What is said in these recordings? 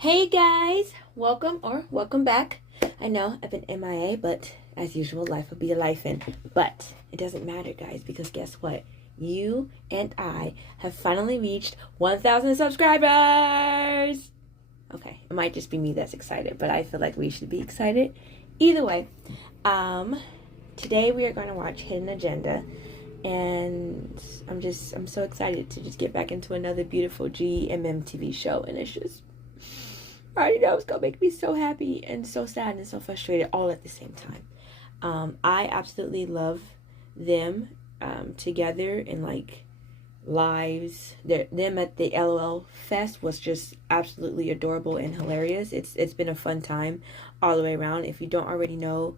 Hey guys, welcome back. I know I've been MIA, but as usual, life will be a life in. But it doesn't matter, guys, because guess what? You and I have finally reached 1,000 subscribers. Okay, it might just be me that's excited, but I feel like we should be excited. Either way, today we are going to watch Hidden Agenda, and I'm so excited to just get back into another beautiful GMM TV show, and it's just, I already know it's gonna make me so happy and so sad and so frustrated all at the same time. I absolutely love them together in like lives. Them at the LOL Fest was just absolutely adorable and hilarious. It's been a fun time all the way around. If you don't already know,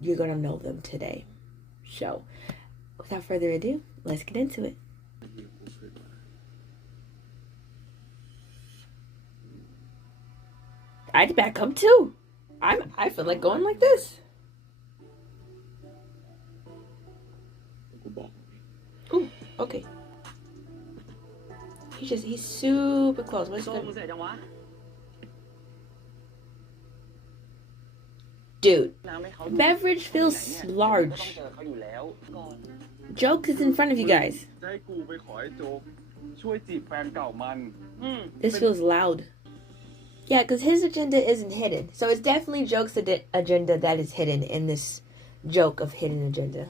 you're gonna know them today. So, without further ado, let's get into it. I'd back up too. I feel like going like this. Ooh, okay. He's super close. What's good? Dude, beverage feels large. Joke is in front of you guys. This feels loud. Yeah, because his agenda isn't hidden. So it's definitely Joke's agenda that is hidden in this joke of hidden agenda.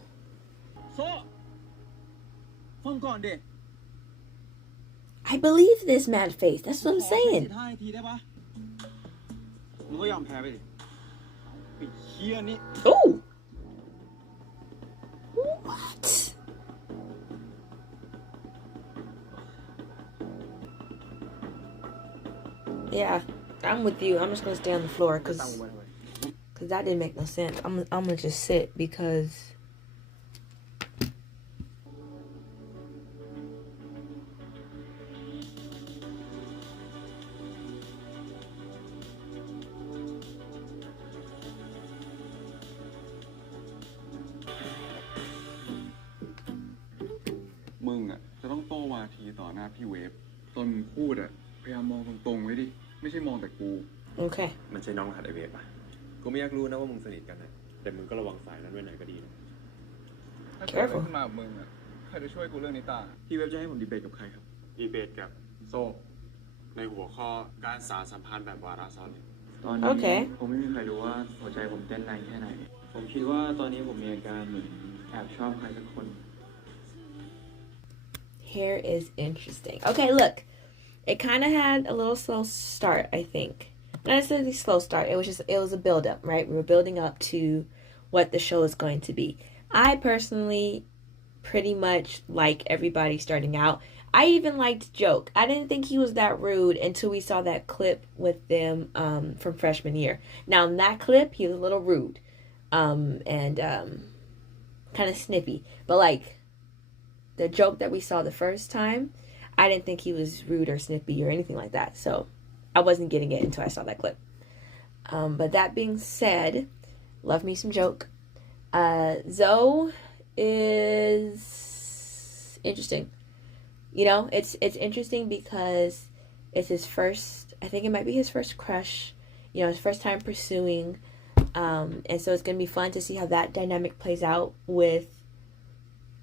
I believe this mad face. That's what I'm saying. Ooh! What? Yeah. I'm with you. I'm just gonna stay on the floor because that didn't make no sense. I'm gonna just sit becauseมึงอ่ะจะต้องโต้วาทีต่อหน้าพี่เวฟตอนมึงพูดอ่ะพยายามมองตรงๆไว้ดิไม่ใช่มองแต่กู Okay. มันใช่น้องรหัสไอเวฟป่ะกูไม่อยากรู้นะว่ามึงสนิทกันนะแต่มึงก็ระวังสายนั้นไว้หน่อยก็ดีนะถ้าเกิดขึ้นมากับมึงอ่ะใครจะช่วยกูเรื่องนี้ตาพี่เวฟจะให้ผมดีเบตกับใครครับดีเบตกับโซ่ในหัวข้อการสานสัมพันธ์แบบวาระซ้อนตอนนี้ผมไม่มีใครรู้ว่าหัวใจผมเต้นแรงแค่ไหนผมคิดว่าตอนนี้ผมมีอาการเหมือนแอบชอบใครสักคน Here is interesting. Okay, look. It kind of had a little slow start, I think. Not necessarily slow start. It was a build up, right? We were building up to what the show is going to be. I personally pretty much like everybody starting out. I even liked Joke. I didn't think he was that rude until we saw that clip with them from freshman year. Now, in that clip, he was a little rude and kind of snippy. But, like, the Joke that we saw the first time, I didn't think he was rude or snippy or anything like that. So I wasn't getting it until I saw that clip. But that being said, love me some Joke. Zoe is interesting. You know, it's interesting because it's his first, I think it might be his first crush, you know, his first time pursuing. And so it's going to be fun to see how that dynamic plays out with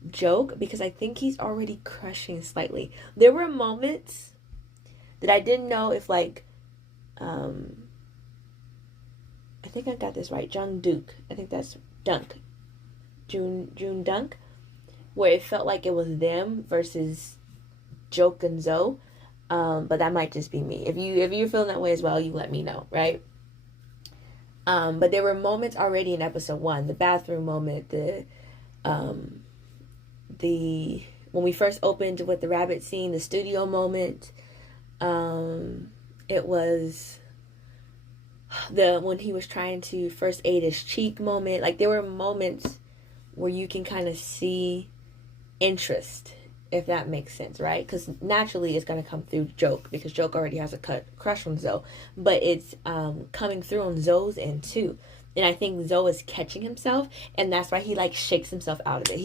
Joke, because I think he's already crushing slightly. There were moments that I didn't know if, like, I think I got this right, JoongDunk. I think that's Dunk. JoongDunk, where it felt like it was them versus Joke and Zoe. But that might just be me. If you're feeling that way as well, you let me know, right? But there were moments already in episode 1, the bathroom moment, when we first opened with the rabbit scene, the studio moment, it was when he was trying to first aid his cheek moment. Like, there were moments where you can kind of see interest, if that makes sense, right? Because naturally it's going to come through Joke, because Joke already has a crush on Zoe, but it's coming through on Zoe's end too. And I think Zoe is catching himself, and that's why he, like, shakes himself out of it.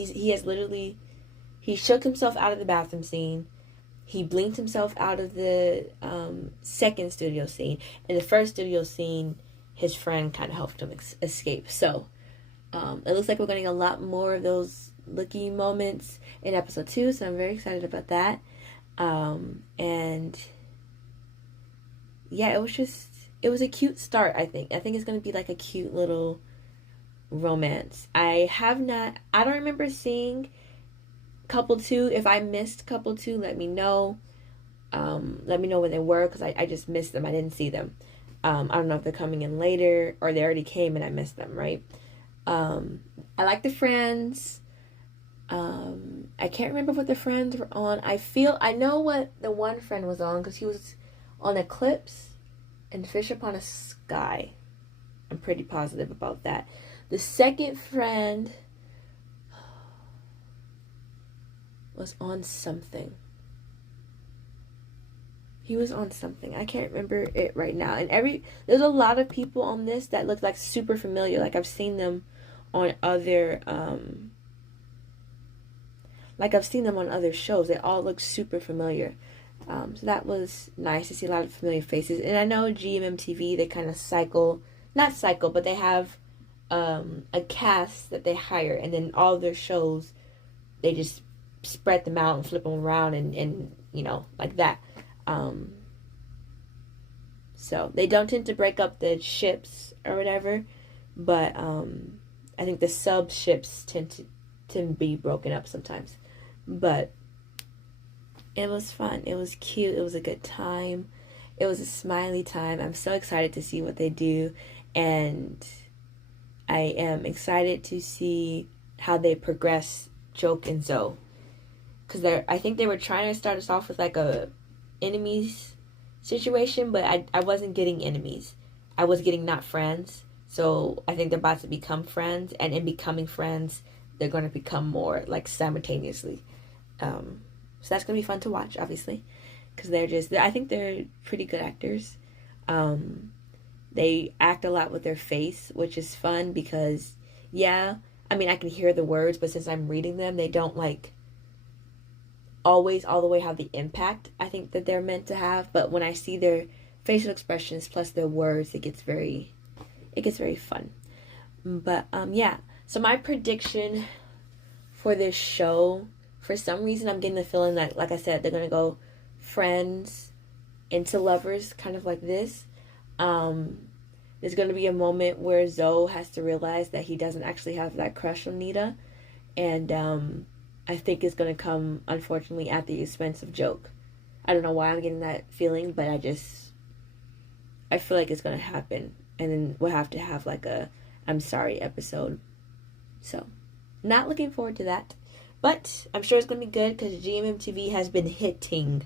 He shook himself out of the bathroom scene, he blinked himself out of the second studio scene. In the first studio scene, his friend kind of helped him escape. So it looks like we're getting a lot more of those looky moments in episode 2, so I'm very excited about that. And yeah, it was a cute start, I think. I think it's going to be like a cute little romance. I don't remember seeing couple 2. If I missed couple 2, let me know. Let me know when they were, because I just missed them. I didn't see them. I don't know if they're coming in later or they already came and I missed them, right? I like the Friends. I can't remember what the Friends were on. I know what the one friend was on, because he was on Eclipse and Fish Upon a Sky. I'm pretty positive about that. The second friend was on something. He was on something. I can't remember it right now. And there's a lot of people on this that look like super familiar. Like I've seen them on other shows. They all look super familiar. So that was nice to see a lot of familiar faces. And I know GMMTV, they kind of not cycle, but they have a cast that they hire, and then all their shows, they just spread them out and flip them around and like that. So they don't tend to break up the ships or whatever, but I think the sub ships tend to be broken up sometimes. But it was fun. It was cute. It was a good time. It was a smiley time. I'm so excited to see what they do, and I am excited to see how they progress Joke and Zoe. Because I think they were trying to start us off with like a enemies situation, but I wasn't getting enemies. I was getting not friends. So I think they're about to become friends, and in becoming friends, they're going to become more like simultaneously. So that's going to be fun to watch, obviously, because I think they're pretty good actors. They act a lot with their face, which is fun because, I can hear the words, but since I'm reading them, they don't like always all the way have the impact I think that they're meant to have. But when I see their facial expressions plus their words, it gets very fun. But so my prediction for this show, for some reason I'm getting the feeling that, like I said, they're gonna go friends into lovers, kind of like this. There's gonna be a moment where Zoe has to realize that he doesn't actually have that crush on Nita, and I think it's going to come, unfortunately, at the expense of Joke. I don't know why I'm getting that feeling, but I feel like it's going to happen. And then we'll have to have like a I'm sorry episode. So, not looking forward to that. But I'm sure it's going to be good because GMMTV has been hitting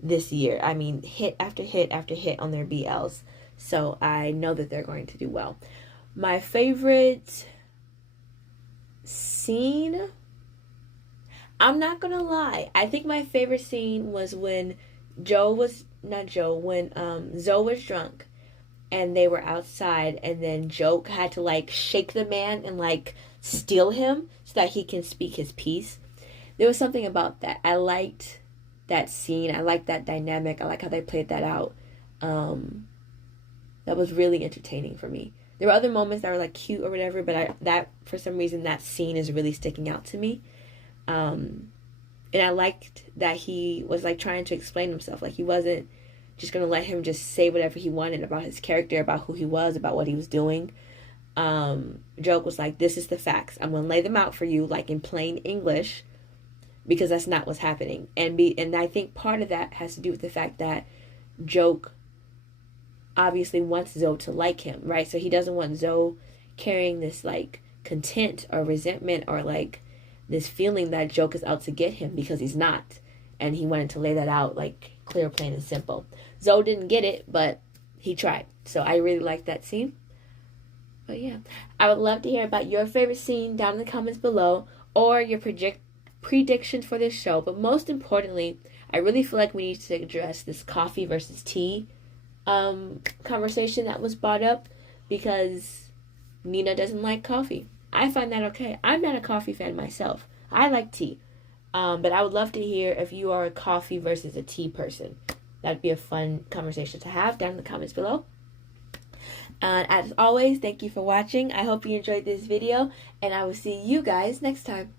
this year. I mean, hit after hit after hit on their BLs. So, I know that they're going to do well. My favorite scene, I'm not gonna lie. I think my favorite scene was when Zoe was drunk and they were outside, and then Joke had to like shake the man and like steal him so that he can speak his piece. There was something about that. I liked that scene. I liked that dynamic. I like how they played that out. That was really entertaining for me. There were other moments that were like cute or whatever, but that for some reason that scene is really sticking out to me. And I liked that he was like trying to explain himself. Like he wasn't just gonna let him just say whatever he wanted about his character, about who he was, about what he was doing. Joke was like, this is the facts. I'm gonna lay them out for you, like in plain English, because that's not what's happening. And I think part of that has to do with the fact that Joke obviously wants Zoe to like him, right? So he doesn't want Zoe carrying this like contempt or resentment or like this feeling that Joke is out to get him, because he's not. And he wanted to lay that out like clear, plain, and simple. Zoe didn't get it, but he tried. So I really liked that scene. But yeah, I would love to hear about your favorite scene down in the comments below, or your predictions for this show. But most importantly, I really feel like we need to address this coffee versus tea conversation that was brought up, because Nina doesn't like coffee. I find that okay. I'm not a coffee fan myself. I like tea. But I would love to hear if you are a coffee versus a tea person. That'd be a fun conversation to have down in the comments below. And as always, thank you for watching. I hope you enjoyed this video, and I will see you guys next time.